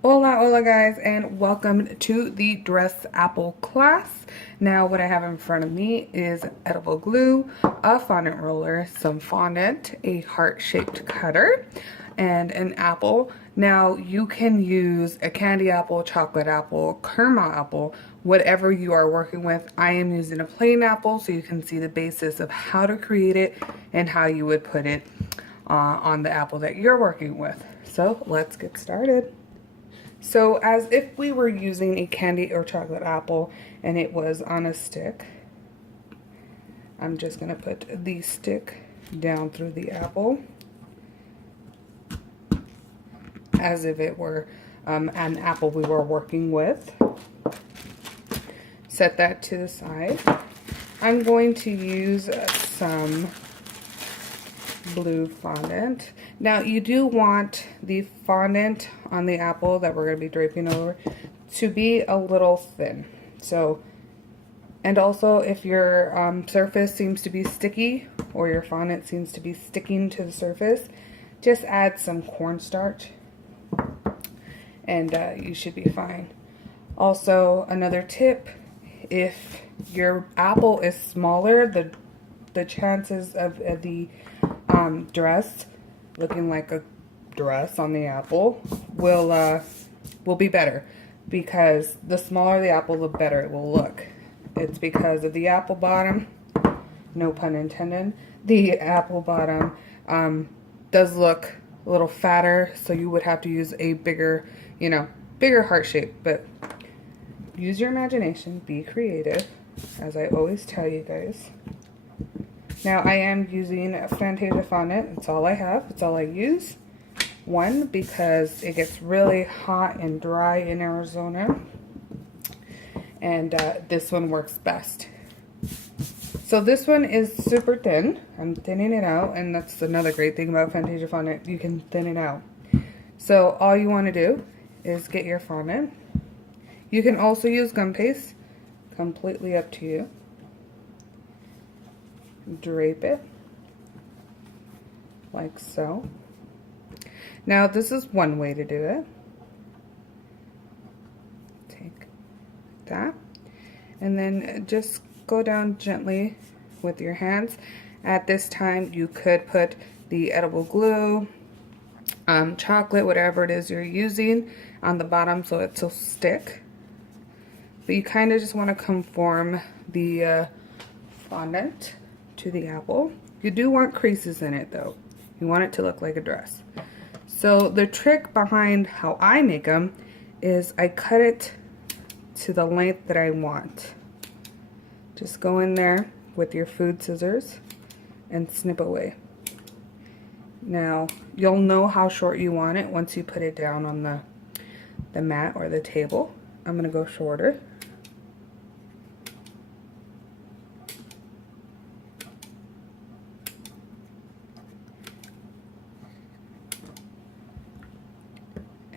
Hola guys, and welcome to the dress apple class. Now what I have in front of me is edible glue, a fondant roller, some fondant, a heart-shaped cutter, and an apple. Now you can use a candy apple, chocolate apple, caramel apple, whatever you are working with. I am using a plain apple so you can see the basis of how to create it and how you would put it on the apple that you're working with. So let's get started. So as if we were using a candy or chocolate apple and it was on a stick, I'm just going to put the stick down through the apple as if it were an apple we were working with. Set that to the side. I'm going to use some blue fondant. Now you do want the fondant on the apple that we're going to be draping over to be a little thin. So, and also if your surface seems to be sticky or your fondant seems to be sticking to the surface, just add some cornstarch and you should be fine. Also, another tip, if your apple is smaller, the chances of the dress looking like a dress on the apple will be better, because the smaller the apple, the better it will look. It's because of the apple bottom, no pun intended, the apple bottom does look a little fatter, so you would have to use a bigger, bigger heart shape. But use your imagination, be creative, as I always tell you guys. Now I am using Fantasia fondant. It's all I have. It's all I use. One, because it gets really hot and dry in Arizona. And this one works best. So this one is super thin. I'm thinning it out, and that's another great thing about Fantasia fondant. You can thin it out. So all you want to do is get your fondant. You can also use gum paste. Completely up to you. Drape it like so. Now this is one way to do it. Take that and then just go down gently with your hands. At this time you could put the edible glue, chocolate, whatever it is you're using on the bottom so it'll stick. But you kind of just want to conform the fondant to the apple. You do want creases in it though. You want it to look like a dress. So the trick behind how I make them is I cut it to the length that I want. Just go in there with your food scissors and snip away. Now you'll know how short you want it once you put it down on the mat or the table. I'm gonna go shorter.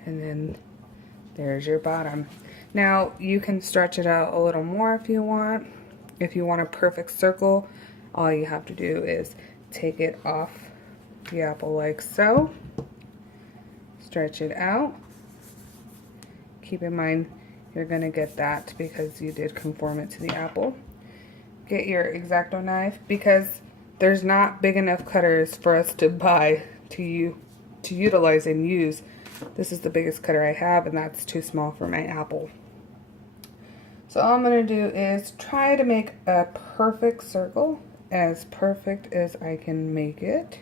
And then there's your bottom. Now you can stretch it out a little more if you want. If you want a perfect circle, all you have to do is take it off the apple like so. Stretch it out. Keep in mind you're going to get that because you did conform it to the apple. Get your X-Acto knife, because there's not big enough cutters for us to buy to utilize and use. This is the biggest cutter I have, and that's too small for my apple. So all I'm going to do is try to make a perfect circle, as perfect as I can make it.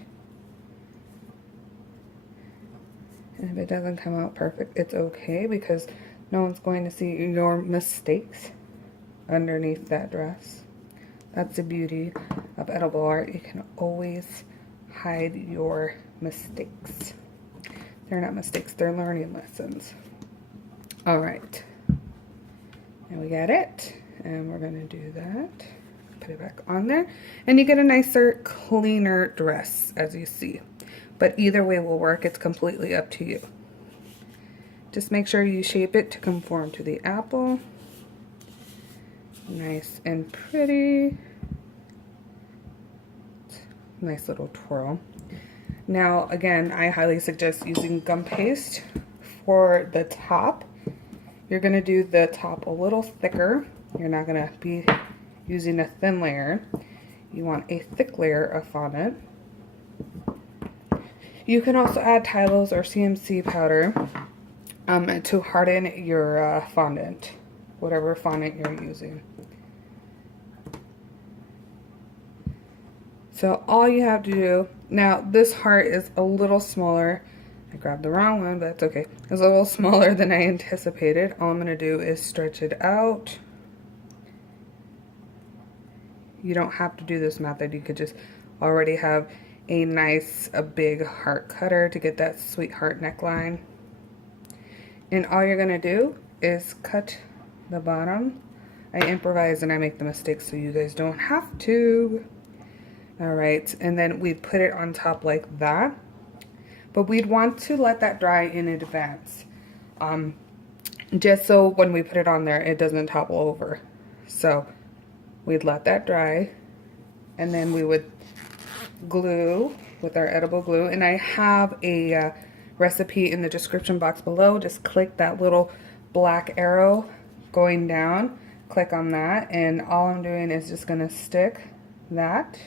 And if it doesn't come out perfect, it's okay, because no one's going to see your mistakes underneath that dress. That's the beauty of edible art. You can always hide your mistakes. They're not mistakes, they're learning lessons. All right, and we got it, and we're gonna do that. Put it back on there, and you get a nicer, cleaner dress, as you see. But either way will work, it's completely up to you. Just make sure you shape it to conform to the apple. Nice and pretty. Nice little twirl. Now, again, I highly suggest using gum paste for the top, you're going to do the top a little thicker. You're not going to be using a thin layer. You want a thick layer of fondant. You can also add tylose or CMC powder to harden your fondant, whatever fondant you're using. So all you have to do, now this heart is a little smaller. I grabbed the wrong one, but that's okay. It's a little smaller than I anticipated. All I'm going to do is stretch it out. You don't have to do this method. You could just already have a nice, big heart cutter to get that sweetheart neckline. And all you're going to do is cut the bottom. I improvise and I make the mistakes so you guys don't have to. Alright, and then we'd put it on top like that. But we'd want to let that dry in advance. Just so when we put it on there, it doesn't topple over. So we'd let that dry. And then we would glue with our edible glue. And I have a recipe in the description box below. Just click that little black arrow going down. Click on that. And all I'm doing is just going to stick that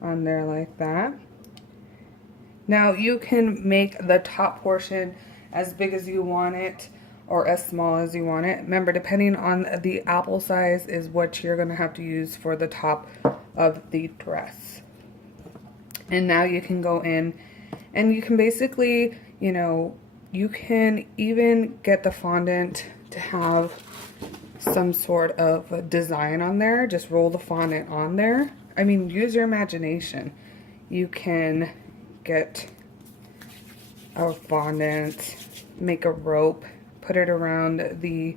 on there like that. Now you can make the top portion as big as you want it or as small as you want it. Remember, depending on the apple size is what you're going to have to use for the top of the dress. And now you can go in and you can basically, you know, you can even get the fondant to have some sort of design on there. Just roll the fondant on there. I mean, use your imagination. You can get a fondant, make a rope, put it around the...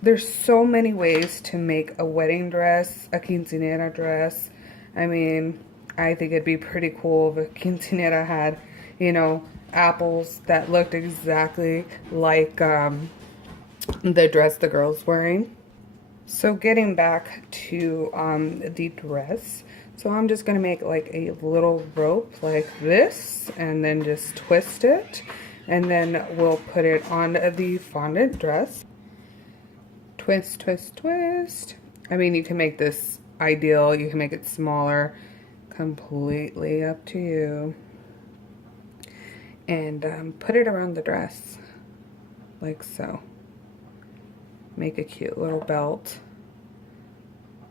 There's so many ways to make a wedding dress, a quinceañera dress. I mean, I think it'd be pretty cool if a quinceañera had, you know, apples that looked exactly like the dress the girl's wearing. So getting back to the dress, so I'm just going to make like a little rope like this and then just twist it, and then we'll put it on the fondant dress. Twist, twist, twist. I mean, you can make this ideal, you can make it smaller, completely up to you. And put it around the dress like so. Make a cute little belt.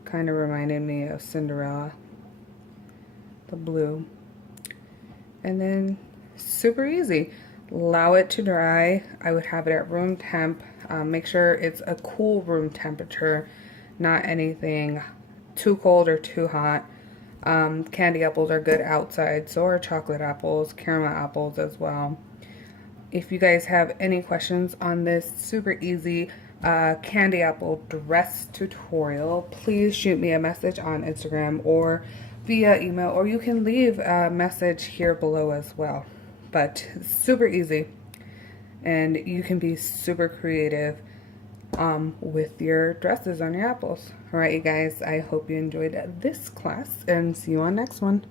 Kind of reminded me of Cinderella, the blue. And then super easy. Allow it to dry. I would have it at room temp. Make sure it's a cool room temperature, not anything too cold or too hot. Candy apples are good outside, so are chocolate apples, caramel apples as well. If you guys have any questions on this super easy candy apple dress tutorial, please shoot me a message on Instagram or via email, or you can leave a message here below as well. But super easy, and you can be super creative with your dresses on your apples. Alright, you guys, I hope you enjoyed this class, and see you on next one.